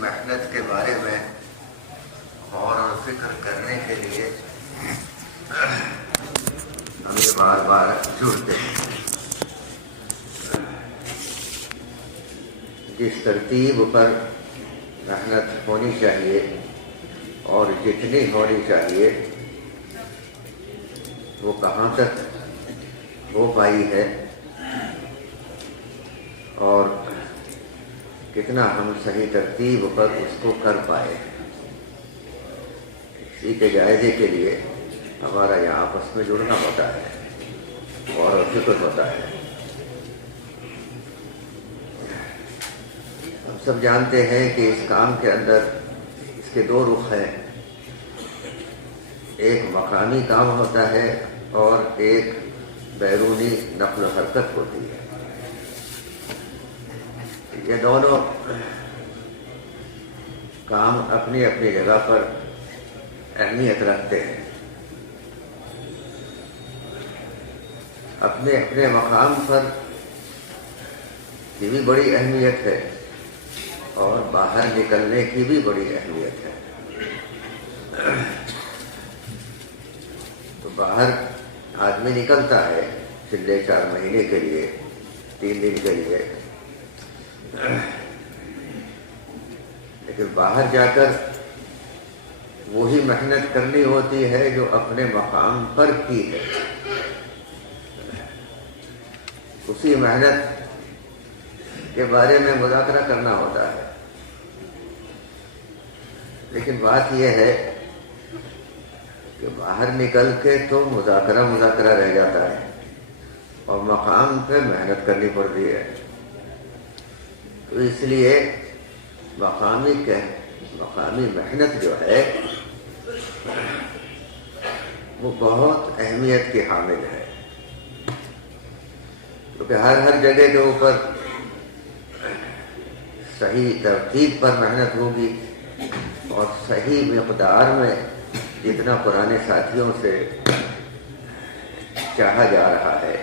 محنت کے بارے میں غور اور فکر کرنے کے لیے ہم یہ بار بار جڑتے ہیں۔ جس ترتیب پر محنت ہونی چاہیے اور جتنی ہونی چاہیے وہ کہاں تک ہو پائی ہے اور کتنا ہم صحیح ترتیب پر اس کو کر پائے، اسی کے جائزے کے لیے ہمارا یہاں آپس میں جڑنا ہوتا ہے اور فکر ہوتا ہے۔ ہم سب جانتے ہیں کہ اس کام کے اندر اس کے دو رخ ہیں، ایک مقامی کام ہوتا ہے اور ایک بیرونی نقل و حرکت ہوتی ہے۔ یہ دونوں کام اپنی اپنی جگہ پر اہمیت رکھتے ہیں، اپنے اپنے مقام پر کی بھی بڑی اہمیت ہے اور باہر نکلنے کی بھی بڑی اہمیت ہے۔ تو باہر آدمی نکلتا ہے پچھلے 4 مہینے کے لیے، 3 دن کے لیے، لیکن باہر جا کر وہی محنت کرنی ہوتی ہے جو اپنے مقام پر کی ہے۔ اسی محنت کے بارے میں مذاکرہ کرنا ہوتا ہے، لیکن بات یہ ہے کہ باہر نکل کے تو مذاکرہ رہ جاتا ہے اور مقام پہ محنت کرنی پڑتی ہے۔ تو اس لیے مقامی محنت جو ہے وہ بہت اہمیت کی حامل ہے، کیونکہ ہر جگہ کے اوپر صحیح ترتیب پر محنت ہوگی اور صحیح مقدار میں جتنا پرانے ساتھیوں سے چاہا جا رہا ہے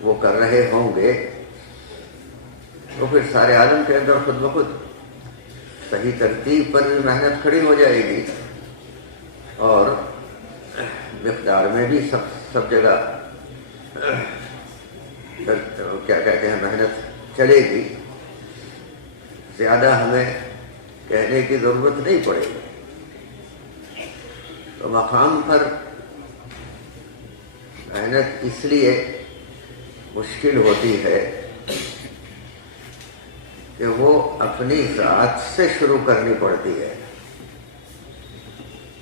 وہ کر رہے ہوں گے، تو پھر سارے عالم کے اندر خود بخود صحیح ترتیب پر بھی محنت کھڑی ہو جائے گی اور مقدار میں بھی سب جگہ کیا کہتے ہیں محنت چلے گی، زیادہ ہمیں کہنے کی ضرورت نہیں پڑے گی۔ تو مقام پر محنت اس لیے مشکل ہوتی ہے کہ وہ اپنی ذات سے شروع کرنی پڑتی ہے،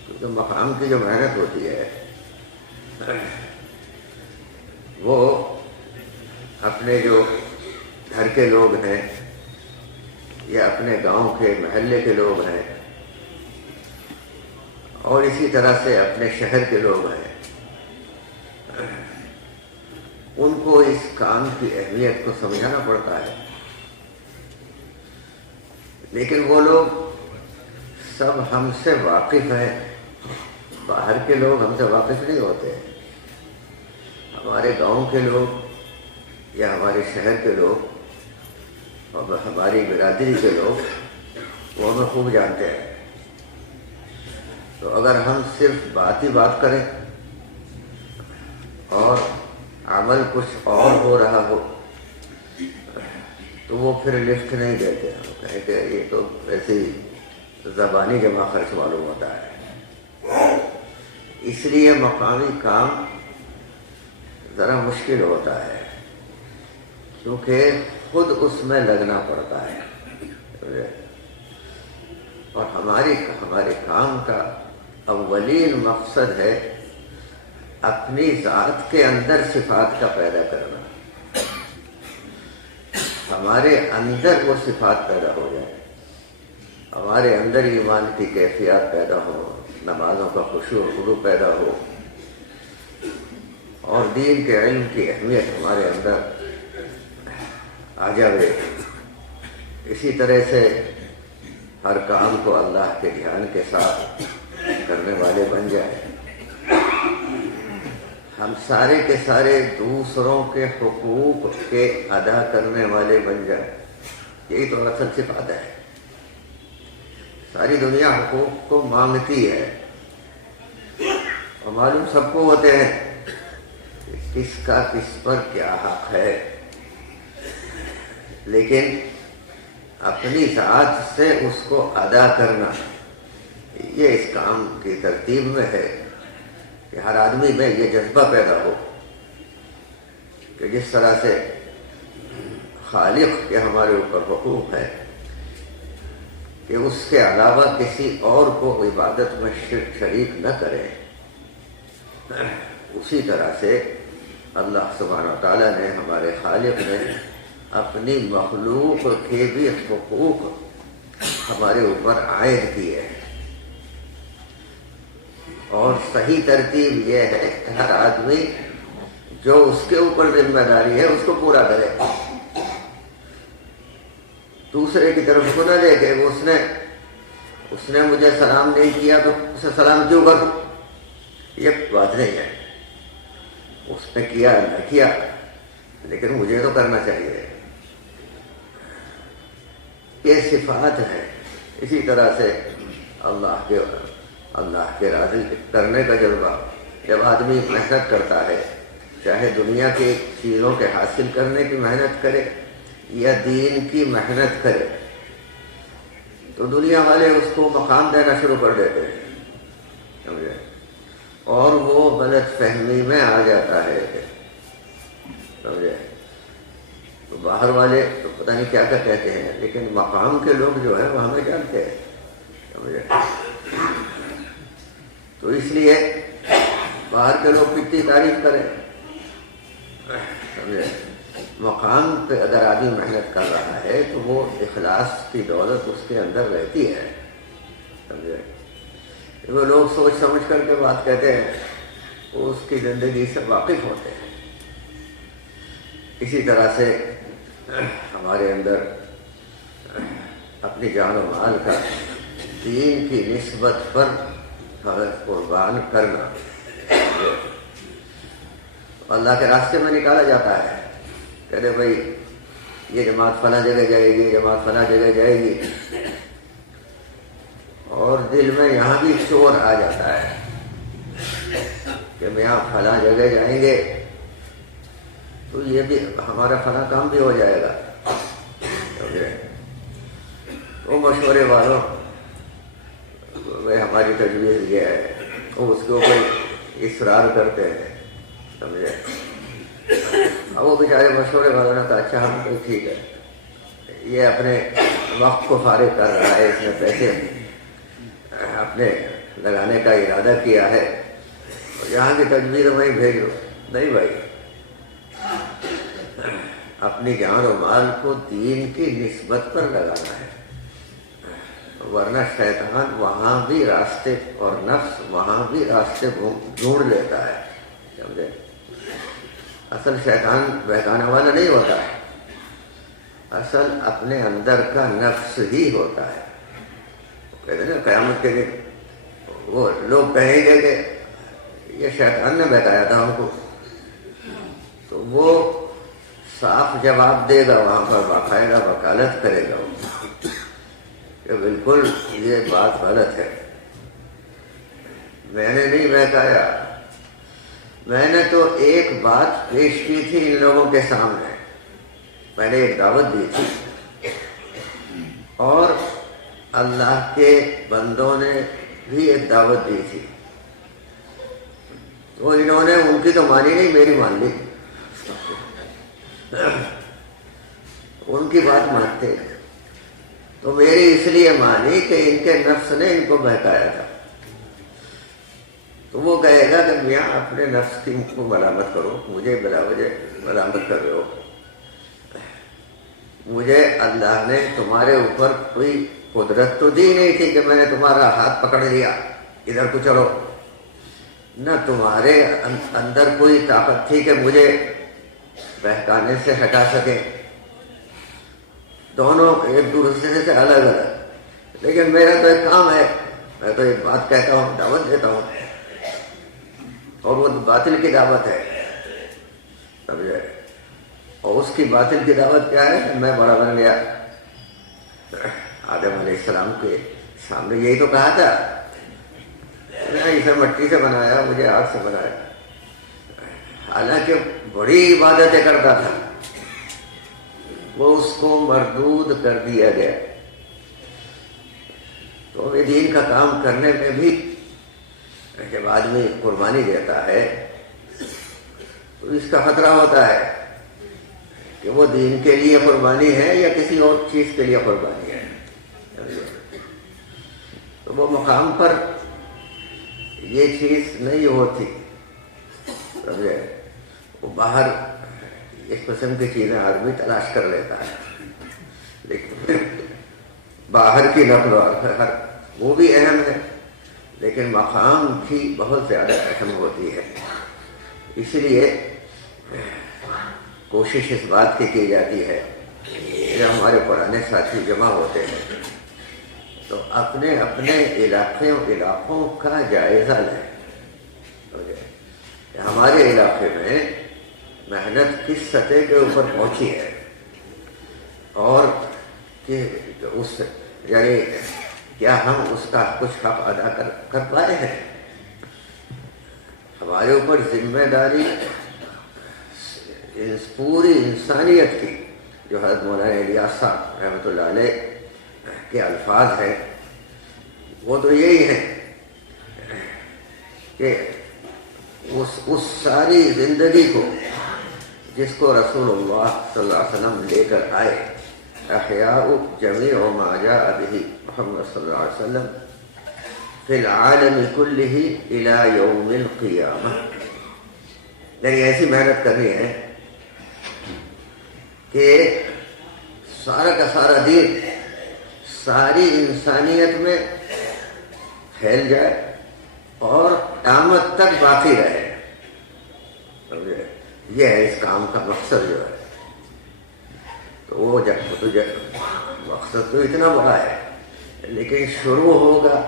کیونکہ مقام کی جو محنت ہوتی ہے وہ اپنے جو گھر کے لوگ ہیں یا اپنے گاؤں کے محلے کے لوگ ہیں اور اسی طرح سے اپنے شہر کے لوگ ہیں، ان کو اس کام کی اہمیت کو سمجھانا پڑتا ہے، لیکن وہ لوگ سب ہم سے واقف ہیں، باہر کے لوگ ہم سے واقف نہیں ہوتے۔ ہمارے گاؤں کے لوگ یا ہمارے شہر کے لوگ اور ہماری برادری کے لوگ وہ ہمیں خوب جانتے ہیں۔ تو اگر ہم صرف بات کریں اور عمل کچھ اور ہو رہا ہو تو وہ پھر لفٹ نہیں دیتے، ہم کہیں کہ یہ تو ویسے ہی زبانی جمع خرچ معلوم ہوتا ہے۔ اس لیے مقامی کام ذرا مشکل ہوتا ہے، کیونکہ خود اس میں لگنا پڑتا ہے، اور ہمارے کام کا اولین مقصد ہے اپنی ذات کے اندر صفات کا پیدا کرنا، ہمارے اندر وہ صفات پیدا ہو جائے، ہمارے اندر ایمان کی کیفیات پیدا ہو، نمازوں کا خشوع و خضوع پیدا ہو اور دین کے علم کی اہمیت ہمارے اندر آ جائے۔ اسی طرح سے ہر کام کو اللہ کے دھیان کے ساتھ کرنے والے بن جائیں، ہم سارے کے سارے دوسروں کے حقوق کے ادا کرنے والے بن جائیں، یہی تو اصل صفات ہے۔ ساری دنیا حقوق کو مانگتی ہے، اور معلوم سب کو ہوتے ہیں کہ کس کا کس پر کیا حق ہے، لیکن اپنی ذات سے اس کو ادا کرنا یہ اس کام کی ترتیب میں ہے کہ ہر آدمی میں یہ جذبہ پیدا ہو کہ جس طرح سے خالق کے ہمارے اوپر حقوق ہے کہ اس کے علاوہ کسی اور کو عبادت میں شریک نہ کرے، اسی طرح سے اللہ سبحانہ و تعالیٰ نے، ہمارے خالق نے اپنی مخلوق کے بھی حقوق ہمارے اوپر عائد کیے ہیں، اور صحیح ترتیب یہ ہے کہ ہر آدمی جو اس کے اوپر ذمہ داری ہے اس کو پورا کرے، دوسرے کی طرف کو نہ دیکھے وہ اس نے مجھے سلام نہیں کیا تو اسے سلام کیوں کروں، یہ بات نہیں ہے، اس نے کیا نہ کیا لیکن مجھے تو کرنا چاہیے، یہ صفات ہے۔ اسی طرح سے اللہ کے راضی کرنے کا جذبہ، جب آدمی محنت کرتا ہے، چاہے دنیا کی چیزوں کے حاصل کرنے کی محنت کرے یا دین کی محنت کرے، تو دنیا والے اس کو مقام دینا شروع کر دیتے ہیں، سمجھے، اور وہ غلط فہمی میں آ جاتا ہے، سمجھے، تو باہر والے تو پتہ نہیں کیا کیا کہتے ہیں، لیکن مقام کے لوگ جو ہیں وہ ہمیں جانتے ہیں، سمجھے، تو اس لیے باہر کے لوگ کتنی تعریف کریں، سمجھے، مقام پہ اگر آدمی محنت کر رہا ہے تو وہ اخلاص کی دولت اس کے اندر رہتی ہے، سمجھے، وہ لوگ سوچ سمجھ کر کے بات کہتے ہیں، وہ اس کی زندگی سے واقف ہوتے ہیں۔ اسی طرح سے ہمارے اندر اپنی جان و مال کا دین کی نسبت پر قربان کرنا اللہ کے راستے میں نکالا جاتا ہے، کہتے بھائی یہ جماعت فلاں جگہ جائے گی، جماعت فلاں جگہ جائے گی، اور دل میں یہاں بھی شور آ جاتا ہے کہ ہم یہاں فلاں جگہ جائیں گے تو یہ بھی ہمارا فلاں کام بھی ہو جائے گا، وہ مشورے والوں ہماری تجویز یہ ہے، وہ اس کے اوپر اصرار کرتے ہیں، سمجھے، اب وہ بیچارے مشورے والوں نے کہا اچھا ہم تو ٹھیک ہے، یہ اپنے وقت کو فارغ کر رہا ہے، اس نے پیسے اپنے لگانے کا ارادہ کیا ہے، اور یہاں کی تجویز وہیں بھیجو، نہیں بھائی، اپنی جان و مال کو دین کی نسبت پر لگانا ہے، ورنہ شیطان وہاں بھی راستے اور نفس وہاں بھی راستے ڈھونڈ لیتا ہے، سمجھے، اصل شیطان بہکانے والا نہیں ہوتا ہے، اصل اپنے اندر کا نفس ہی ہوتا ہے۔ کہتے ہیں نا قیامت کے دن وہ لوگ کہیں گے کہ یہ شیطان نے بہکایا تھا ہم کو، تو وہ صاف جواب دے گا، وہاں پر باقاعدہ وکالت کرے گا کہ بالکل یہ بات غلط ہے، میں نے نہیں بہکایا، میں نے تو ایک بات پیش کی تھی ان لوگوں کے سامنے، میں نے ایک دعوت دی تھی، اور اللہ کے بندوں نے بھی ایک دعوت دی تھی، تو انہوں نے ان کی تو مانی نہیں، میری مان لی، ان کی بات مانتے، تو میری اس لیے مانی کہ ان کے نفس نے ان کو بہکایا تھا، تو وہ کہے گا کہ میاں اپنے نفس کی کو ملامت کرو، مجھے بلا وجہ ملامت کر رہے ہو، مجھے اللہ نے تمہارے اوپر کوئی قدرت تو دی نہیں تھی کہ میں نے تمہارا ہاتھ پکڑ لیا ادھر کو چلو، نہ تمہارے اندر کوئی طاقت تھی کہ مجھے بہکانے سے ہٹا سکے، دونوں ایک دوسرے سے الگ الگ، لیکن میرا تو ایک کام ہے، میں تو ایک بات کہتا ہوں، دعوت دیتا ہوں، اور وہ باطل کی دعوت ہے، سمجھے، اور اس کی باطل کی دعوت کیا ہے؟ میں بڑا بن گیا، آدم علیہ السلام کے سامنے یہی تو کہا تھا، اسے مٹی سے بنایا، مجھے آگ سے بنایا، حالانکہ بڑی عبادتیں کرتا تھا، وہ اس کو مردود کر دیا گیا۔ تو یہ دین کا کام کرنے میں بھی جب آدمی قربانی دیتا ہے تو اس کا خطرہ ہوتا ہے کہ وہ دین کے لیے قربانی ہے یا کسی اور چیز کے لیے قربانی ہے۔ تو وہ مقام پر یہ چیز نہیں ہوتی، سمجھے؟ وہ باہر اس قسم کی چیزیں آدمی تلاش کر لیتا ہے، لیکن پھر باہر کی نقل و حرکت وہ بھی اہم ہے، لیکن مقام کی بہت زیادہ اہم ہوتی ہے۔ اس لیے کوشش اس بات کی جاتی ہے کہ جب ہمارے پرانے ساتھی جمع ہوتے ہیں تو اپنے اپنے علاقوں کا جائزہ لیں، ہمارے علاقے میں محنت کس سطح کے اوپر پہنچی ہے اور کہ اس یعنی کیا ہم اس کا کچھ حق ادا کر پائے ہیں۔ ہمارے اوپر ذمہ داری پوری انسانیت کی، جو حضرت مولانا الیاس صاحب رحمۃ اللہ علیہ کے الفاظ ہیں وہ تو یہی ہیں کہ اس ساری زندگی کو جس کو رسول اللہ صلی اللہ علیہ وسلم لے کر آئے، احیاء جمیع ما جاء به محمد صلی اللہ علیہ وسلم فی العالم کلہ الی یوم القیامہ، یعنی ایسی محنت کرنی ہے کہ سارا کا سارا دین ساری انسانیت میں پھیل جائے اور قیامت تک باقی رہے۔ یہ ہے اس کام کا مقصد جو ہے۔ تو وہ مقصد تو اتنا بڑا ہے، لیکن شروع ہوگا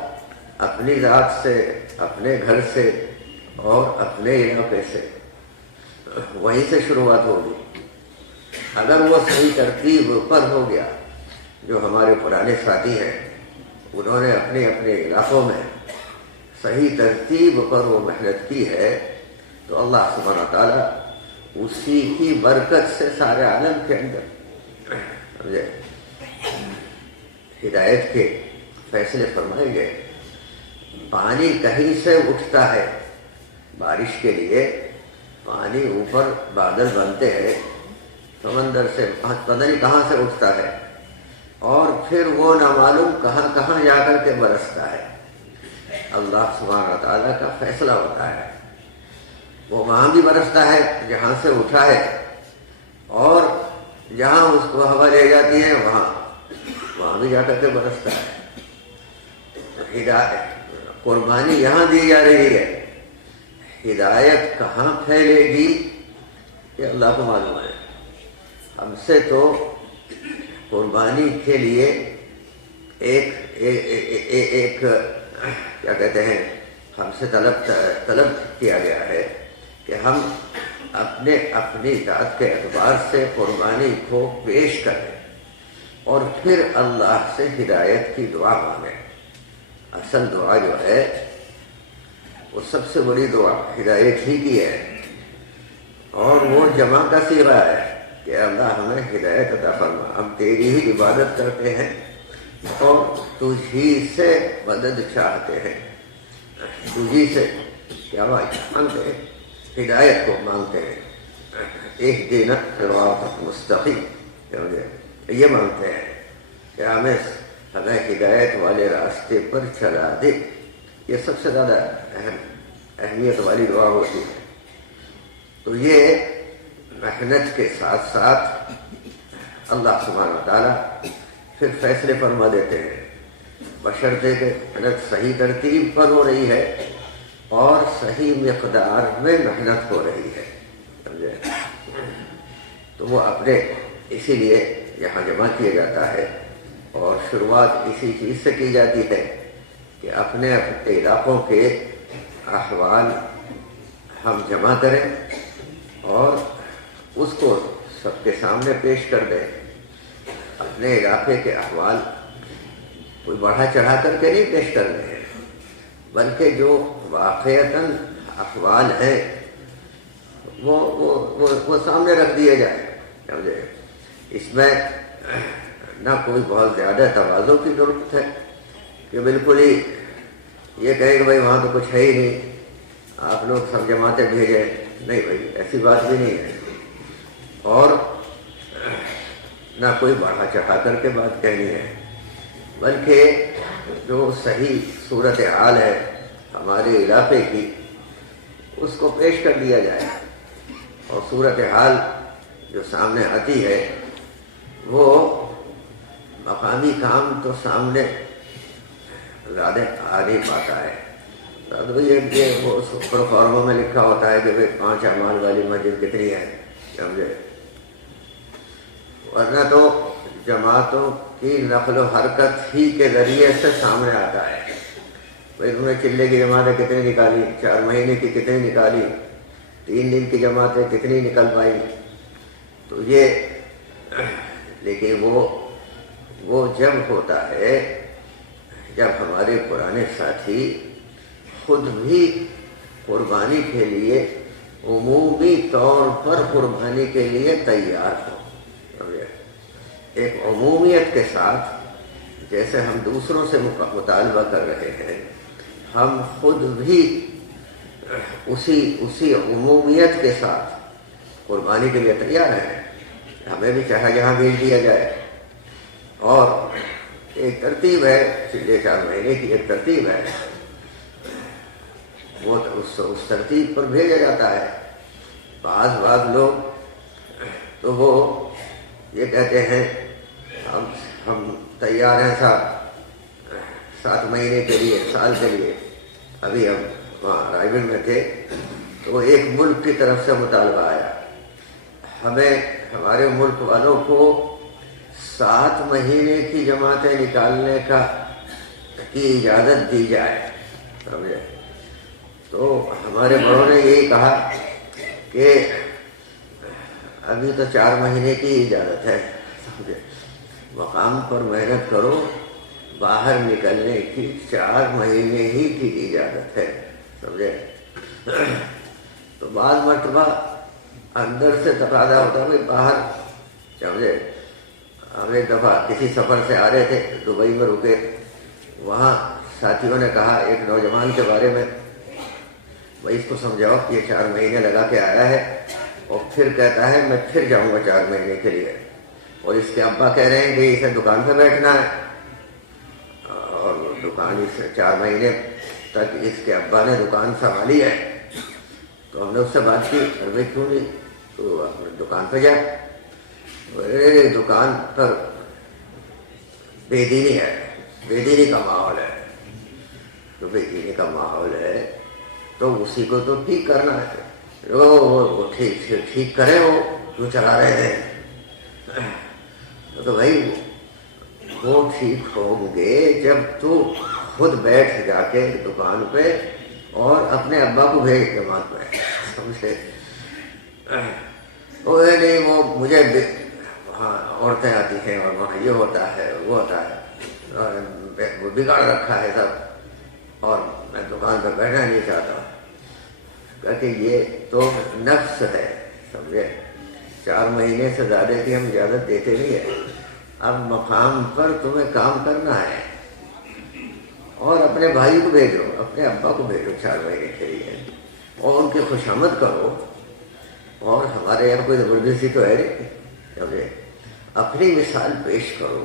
اپنی ذات سے، اپنے گھر سے اور اپنے علاقے سے، وہیں سے شروعات ہوگی۔ اگر وہ صحیح ترتیب پر ہو گیا، جو ہمارے پرانے ساتھی ہیں انہوں نے اپنے اپنے علاقوں میں صحیح ترتیب پر وہ محنت کی ہے، تو اللہ سبحانہ تعالیٰ اسی کی برکت سے سارے عالم کے اندر ہدایت کے فیصلے فرمائے گئے۔ پانی کہیں سے اٹھتا ہے، بارش کے لیے پانی اوپر بادل بنتے ہیں سمندر سے، پتہ نہیں کہاں سے اٹھتا ہے اور پھر وہ نامعلوم کہاں کہاں جا کر کے برستا ہے۔ اللہ سبحانہ تعالیٰ کا فیصلہ ہوتا ہے، وہ وہاں بھی برستا ہے جہاں سے اٹھا ہے، اور جہاں اس کو ہوا لے جاتی ہے وہاں بھی جا کر کے برستا ہے۔ ہدایت قربانی یہاں دی جا رہی ہے، ہدایت کہاں پھیلے گی یہ اللہ کو معلوم ہے۔ ہم سے تو قربانی کے لیے ایک کیا کہتے ہیں، ہم سے طلب کیا گیا ہے کہ ہم اپنی ذات کے اعتبار سے قربانی کو پیش کریں اور پھر اللہ سے ہدایت کی دعا مانگیں۔ اصل دعا جو ہے وہ سب سے بڑی دعا ہدایت ہی کی ہے، اور وہ جمع کا صیغہ ہے کہ اللہ ہمیں ہدایت عطا فرما، ہم تیری ہی عبادت کرتے ہیں اور تجھی سے مدد چاہتے ہیں، تجھی سے کیا مانگتے ہیں؟ ہدایت کو مانگتے ہیں۔ ایک دن صراط مستقیم، یہ مانگتے ہیں کہ ہمیں ہدایت والے راستے پر چلا دے۔ یہ سب سے زیادہ اہمیت والی دعا ہوتی ہے۔ تو یہ محنت کے ساتھ ساتھ اللہ سبحانہ تعالیٰ پھر فیصلے فرما دیتے ہیں، بشرطے کہ محنت صحیح ترتیب پر ہو رہی ہے اور صحیح مقدار میں محنت ہو رہی ہے، سمجھے؟ تو وہ اپنے اسی لیے یہاں جمع کیا جاتا ہے، اور شروعات اسی چیز سے کی جاتی ہے کہ اپنے علاقوں کے احوال ہم جمع کریں اور اس کو سب کے سامنے پیش کر دیں۔ اپنے علاقے کے احوال کوئی بڑھا چڑھا کر کے نہیں پیش کرنے ہیں، بلکہ جو واقعتاً احوال ہیں وہ سامنے رکھ دیے جائے، سمجھے؟ اس میں نہ کوئی بہت زیادہ تواضع کی ضرورت ہے کہ بالکل ہی یہ کہے کہ بھائی وہاں تو کچھ ہے ہی نہیں، آپ لوگ سب جماعتیں بھیجیں، نہیں بھائی ایسی بات بھی نہیں ہے، اور نہ کوئی بڑھا چڑھا کر کے بات کہنی ہے، بلکہ جو صحیح صورتحال ہے ہمارے علاقے کی اس کو پیش کر دیا جائے، اور صورتحال جو سامنے آتی ہے وہ مقامی کام تو سامنے زیادہ آ نہیں پاتا ہے، تو یہ وہ پروفارموں میں لکھا ہوتا ہے کہ بھائی 5 اعمال والی مسجد کتنی ہے، سمجھے؟ ورنہ تو جماعتوں کی نقل و حرکت ہی کے ذریعے سے سامنے آتا ہے، بھائی تم نے چلے کی جماعتیں کتنی نکالی، 4 مہینے کی کتنی نکالی، 3 دن کی جماعتیں کتنی نکل پائی، تو یہ لیکن وہ جب ہوتا ہے جب ہمارے پرانے ساتھی خود بھی قربانی کے لیے عمومی طور پر قربانی کے لیے تیار ہو، ایک عمومیت کے ساتھ، جیسے ہم دوسروں سے مطالبہ کر رہے ہیں، ہم خود بھی اسی عمومیت کے ساتھ قربانی کے لیے تیار ہیں، ہمیں بھی چاہا جہاں بھیج دیا جائے، اور ایک ترتیب ہے، 4 مہینے کی ایک ترتیب ہے، وہ اس ترتیب پر بھیجا جاتا ہے۔ بعض لوگ تو وہ یہ کہتے ہیں ہم تیار ہیں صاحب 7 مہینے کے لیے، سال کے لیے۔ ابھی ہم وہاں رائے گڑھ میں تھے تو ایک ملک کی طرف سے مطالبہ آیا، ہمیں ہمارے ملک والوں کو 7 مہینے کی جماعتیں نکالنے کی اجازت دی جائے، سمجھے؟ تو ہمارے بڑوں نے یہی کہا کہ ابھی تو 4 مہینے کی اجازت ہے، سمجھے؟ مقام پر محنت کرو، باہر نکلنے کی 4 مہینے ہی کی اجازت ہے، سمجھے؟ تو بعض مرتبہ اندر سے تقاضا ہوتا ہے باہر، سمجھے؟ ہم ایک دفعہ کسی سفر سے آ رہے تھے، دبئی میں رکے، وہاں ساتھیوں نے کہا ایک نوجوان کے بارے میں، بھائی اس کو سمجھاؤ کہ یہ 4 مہینے لگا کے آیا ہے اور پھر کہتا ہے میں پھر جاؤں گا 4 مہینے کے لیے، اور اس کے ابا کہہ رہے ہیں کہ اسے دکان پہ بیٹھنا ہے، اور دکان اس 4 مہینے تک اس کے ابا نے دکان سنبھالی ہے۔ تو ہم نے اس سے بات کی، ارے کیوں نہیں تو اپنے دکان پہ جائے، دکان پر بے دینی ہے، بے دینی کا ماحول ہے، تو بے دینی کا ماحول ہے تو اسی کو تو ٹھیک کرنا ہے، وہ ٹھیک کرے، وہ کیوں چلا رہے ہیں؟ تو بھائی وہ ٹھیک ہوں گے جب تو خود بیٹھ جا کے دکان پہ اور اپنے ابا کو بھیج جماعت میں، سمجھے؟ وہ نہیں وہ مجھے وہاں عورتیں آتی ہیں اور وہاں یہ ہوتا ہے وہ ہوتا ہے، اور وہ بگاڑ رکھا ہے سب، اور میں دکان پہ بیٹھنا نہیں چاہتا، کہتے یہ تو نفس ہے، سمجھے؟ 4 مہینے سے زیادہ کی ہم اجازت دیتے نہیں ہیں، اب مقام پر تمہیں کام کرنا ہے، اور اپنے بھائی کو بھیجو، اپنے ابا کو بھیجو 4 مہینے کے لیے، اور ان کی خوشامد کرو، اور ہمارے یہاں کوئی زبردستی تو ہے نہیں، سمجھے؟ اپنی مثال پیش کرو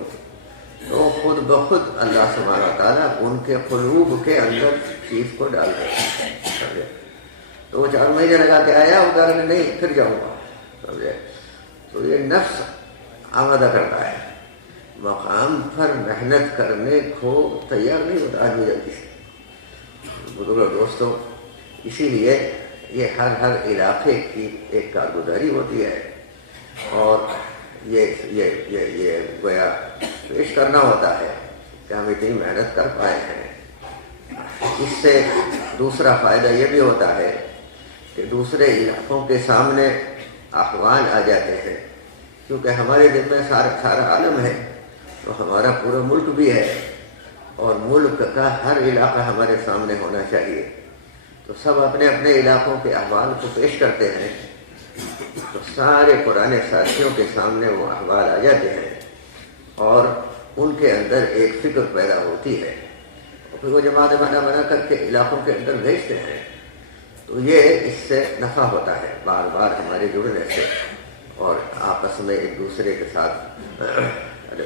تو خود بخود اللہ سبحانہ و تعالیٰ ان کے قلوب کے اندر چیز کو ڈال دے، سمجھے؟ تو وہ 4 مہینے لگا کے آیا، وہ کہا کہ نہیں پھر جاؤں گا، سمجھے؟ تو یہ نفس آمادہ کرتا ہے، مقام پر محنت کرنے کو تیار نہیں ہوتا آدمی جلدی سے۔ بزرگ دوستوں، اسی لیے یہ ہر علاقے کی ایک کارگزاری ہوتی ہے، اور یہ گویا پیش کرنا ہوتا ہے کہ ہم اتنی محنت کر پائے ہیں۔ اس سے دوسرا فائدہ یہ بھی ہوتا ہے کہ دوسرے علاقوں کے سامنے احوال آ جاتے ہیں، کیونکہ ہمارے دل میں سارا عالم ہے، تو ہمارا پورا ملک بھی ہے، اور ملک کا ہر علاقہ ہمارے سامنے ہونا چاہیے. تو سب اپنے اپنے علاقوں کے احوال کو پیش کرتے ہیں تو سارے پرانے ساتھیوں کے سامنے وہ احوال آ جاتے ہیں اور ان کے اندر ایک فکر پیدا ہوتی ہے اور پھر وہ جماعت بنا کر کے علاقوں کے اندر بھیجتے ہیں. تو یہ اس سے نفع ہوتا ہے بار بار ہمارے جڑنے سے اور آپس میں ایک دوسرے کے ساتھ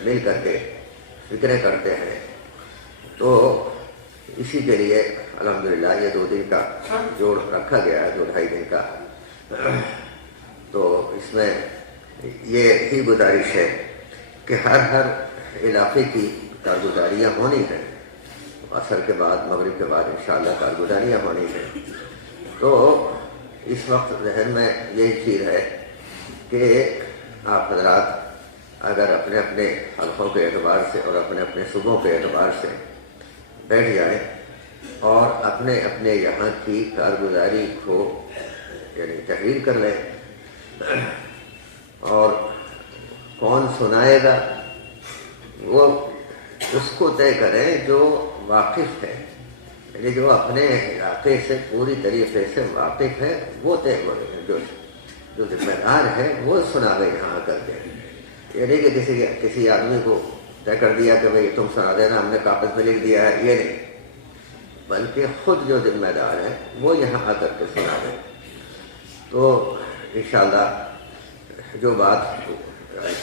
مل کر کے فکریں کرتے ہیں. تو اسی کے لیے الحمدللہ یہ 2 دن کا جوڑ رکھا گیا ہے، 2-2.5 دن کا. تو اس میں یہ ہی گزارش ہے کہ ہر علاقے کی کارگزاریاں ہونی ہیں. عصر کے بعد مغرب کے بعد انشاءاللہ کارگزاریاں ہونی ہیں. تو اس وقت ذہن میں یہی چیز ہے کہ آپ حضرات اگر اپنے اپنے حلقوں کے اعتبار سے اور اپنے اپنے صوبوں کے اعتبار سے بیٹھ جائیں اور اپنے اپنے یہاں کی کارگزاری کو یعنی تحریر کر لیں اور کون سنائے گا وہ اس کو طے کریں جو واقف ہے، یعنی جو اپنے علاقے سے پوری طریقے سے واقف ہے وہ طے کرے. جو ذمہ دار ہے وہ سناوے یہاں کر کے. یہ نہیں کہ کسی آدمی کو طے کر دیا کہ بھئی تم سنا دینا، ہم نے کاغذ میں لکھ دیا ہے، یہ نہیں، بلکہ خود جو ذمہ دار ہے وہ یہاں آ کر کے سنا دیں. تو انشاءاللہ جو بات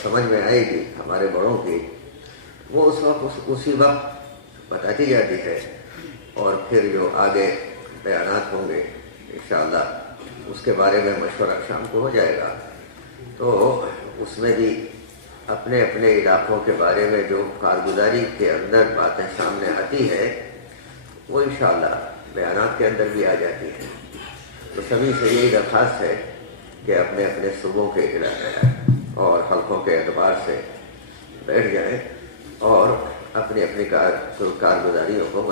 سمجھ میں آئے گی ہمارے بڑوں کی وہ اس وقت اسی وقت بتاتی جاتی ہے اور پھر جو آگے بیانات ہوں گے انشاءاللہ اس کے بارے میں مشورہ شام کو ہو جائے گا. تو اس میں بھی اپنے اپنے علاقوں کے بارے میں جو کارگزاری کے اندر باتیں سامنے آتی ہے وہ انشاءاللہ بیانات کے اندر بھی آ جاتی ہیں. تو سبھی سے یہی درخواست ہے کہ اپنے اپنے صوبوں کے علاقے اور حلقوں کے اعتبار سے بیٹھ جائیں اور اپنی اپنی کارگزاریوں کو